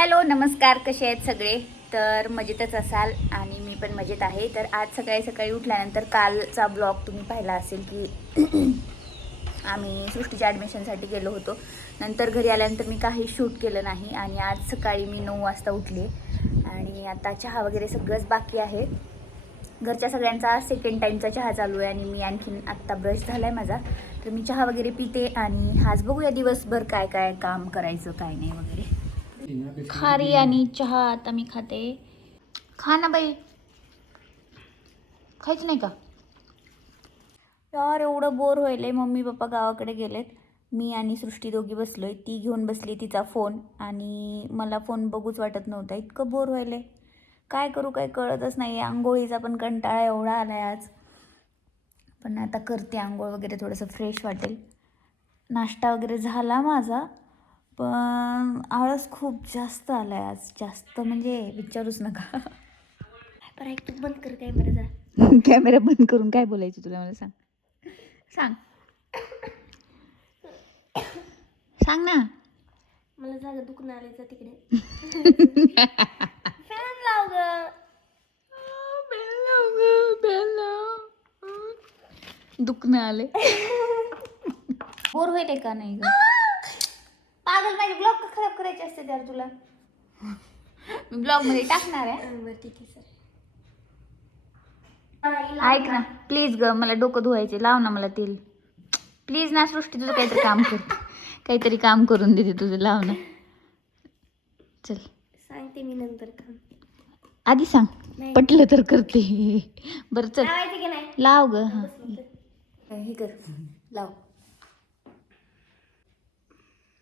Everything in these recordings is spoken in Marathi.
हॅलो नमस्कार कसे आहेत सगळे? तर मजेतच असाल आणि मी पण मजेत आहे. तर आज सकाळी सकाळी उठल्यानंतर कालचा ब्लॉग तुम्ही पाहिला असेल की आम्ही सृष्टीच्या ॲडमिशनसाठी गेलो होतो. नंतर घरी आल्यानंतर मी काही शूट केलं नाही आणि आज सकाळी मी नऊ वाजता उठले आणि आता चहा वगैरे सगळंच बाकी आहे. घरच्या सगळ्यांचा सेकंड टाईमचा चहा चालू आहे आणि मी आणखीन आत्ता ब्रश झाला आहे माझा. तर मी चहा वगैरे पिते आणि आज बघूया दिवसभर काय काय काम करायचं काय नाही वगैरे. खारी आणि चहा आता मी खाते. खा ना बाई. खायचं नाही का? यार एवढं बोर व्हायलंय. मम्मी पप्पा गावाकडे गेलेत. मी आणि सृष्टी दोघी बसलो आहे ती घेऊन बसली तिचा फोन आणि मला फोन बघूच वाटत नव्हता. इतकं बोर व्हायलंय. काय करू काय कळतच नाही. आंघोळीचा पण कंटाळा एवढा आला आहे आज. पण आता करते आंघोळ वगैरे. थोडंसं फ्रेश वाटेल. नाश्ता वगैरे झाला माझा. पण आळस खूप जास्त आलाय आज. जास्त म्हणजे विचारूच नका. बरं तू बंद कर जरा. कॅमेरा बंद करून काय बोलायचं तुला मला सांग. सांग. सांग ना. मला जागा दुखणं आले तिकडे. फॅन लाव ग. दुखणं आले बोर होईल का नाही ग? पागल माझे ब्लॉग खराब करायचे असते त्यावर तुला. मी ब्लॉगमध्ये टाकणार आहे. बरं ठीक आहे सर. ऐक ना प्लीज ग मला डोकं धुवायचे लाव ना मला तेल. प्लीज ना सृष्टी तुझं काहीतरी काम कर. काहीतरी काम करून देते तुझं. लाव ना. चल. सांगते मी नंतर काम. आधी सांग. पटलं तर करते. बरं चल. लाव ग हां. हे कर. लाव.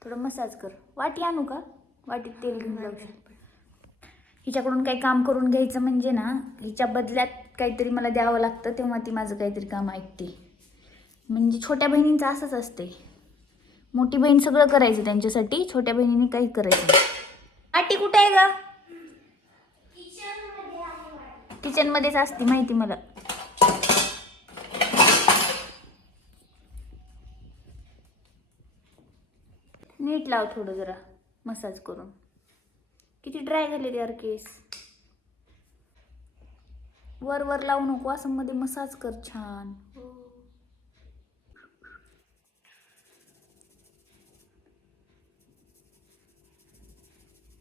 थोडं मसाज कर. वाटी आणू का? वाटीत तेल घेऊन लावू हिच्याकडून काही काम करून घ्यायचं म्हणजे ना हिच्या बदल्यात काहीतरी मला द्यावं लागतं तेव्हा ती माझं काहीतरी काम ऐकते. म्हणजे छोट्या बहिणींचं असंच असते. मोठी बहीण सगळं करायचं त्यांच्यासाठी छोट्या बहिणीने काही करायचं वाटी कुठे आहे का किचनमध्येच असते माहिती मला. नीट लाव थोडं जरा मसाज करून. किती ड्राय झाले यार केस. वर वर लावू नको असं मध्ये मसाज कर छान.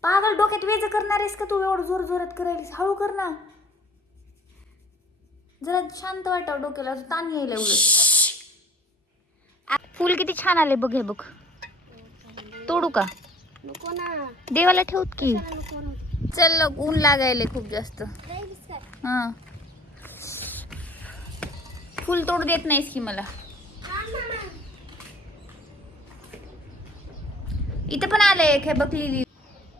पागल डोक्यात वेज करणार आहेस का तू? एवढं जोर जोरात करायलीस. हळू कर ना. जरा शांत वाटावं डोक्याला. ताण यायला उलट फुल किती छान आले बघ हे बघ. तोडू का? नको ना. देवाला ठेवत की. चल लग, ऊन लागायले खूप जास्त. हा. फुल तोड देत नाहीस की मला. इथं पण आलंय एक हे बघ लिली.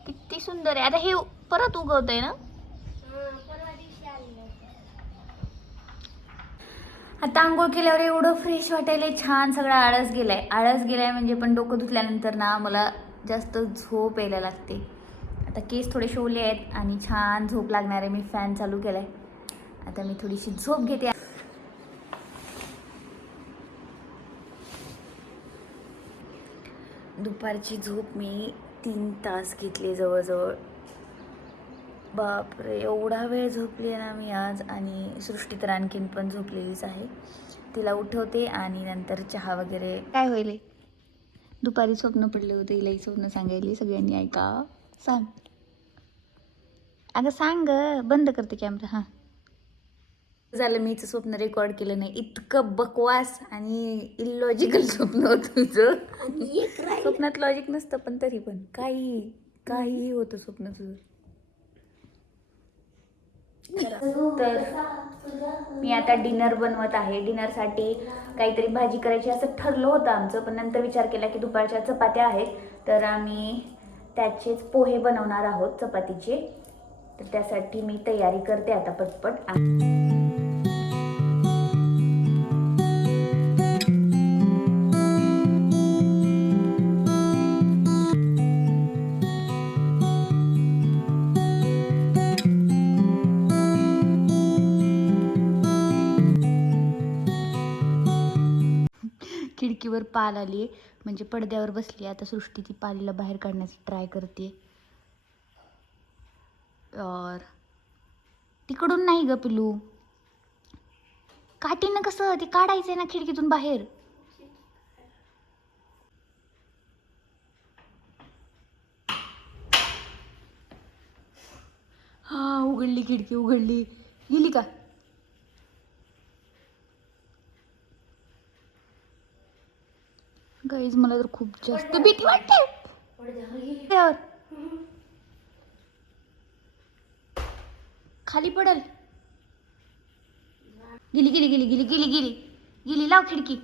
किती सुंदर आहे. आता हे परत उगवत आहे ना? आता आंघोळ केल्यावर एवढं फ्रेश वाटायला छान सगळा आळस गेलाय. आळस गेलाय म्हणजे पण डोकं धुतल्यानंतर ना मला जास्त झोप यायला लागते. आता केस थोडे शोले आहेत आणि छान झोप लागणार आहे. मी फॅन चालू केलाय. आता मी थोडीशी झोप घेते. दुपारची झोप मी तीन तास घेतली जवळजवळ. बापरे एवढा वेळ झोपली आहे ना मी आज आणि सृष्टी तर आणखीन पण झोपलेलीच आहे. तिला उठवते आणि नंतर चहा वगैरे काय होईल? दुपारी स्वप्न पडले होते हिलाही स्वप्न सांगायले सगळ्यांनी ऐका. सांग. अगं सांग बंद करते कॅमेरा हां. झालं मी हिचं स्वप्न रेकॉर्ड केलं नाही. इतकं बकवास आणि इलॉजिकल स्वप्न होतं तुझं. स्वप्नात लॉजिक नसतं पण तरी पण काही काहीही होतं स्वप्न तुझं. तर मी आता डिनर बनवत आहे. डिनरसाठी काहीतरी भाजी करायची असं ठरलं होतं आमचं पण नंतर विचार केला की दुपारच्या चपात्या आहेत. तर आम्ही त्याचेच पोहे बनवणार आहोत चपातीचे. तर त्यासाठी मी तयारी करते आता पटपट. खिडकीवर पाल आली म्हणजे पडद्यावर बसली आता सृष्टी ती पालीला बाहेर काढण्याची ट्राय करते और तिकडून नाही ग पिलू. काठीनं कसं? ते काढायचंय ना खिडकीतून बाहेर. हा उघडली खिडकी उघडली. गेली का? गाईज मला तर खूप जास्त भीती वाटते. खाली पडल. गेली गेली गेली गेली गेली गेली. गेली लाव खिडकी.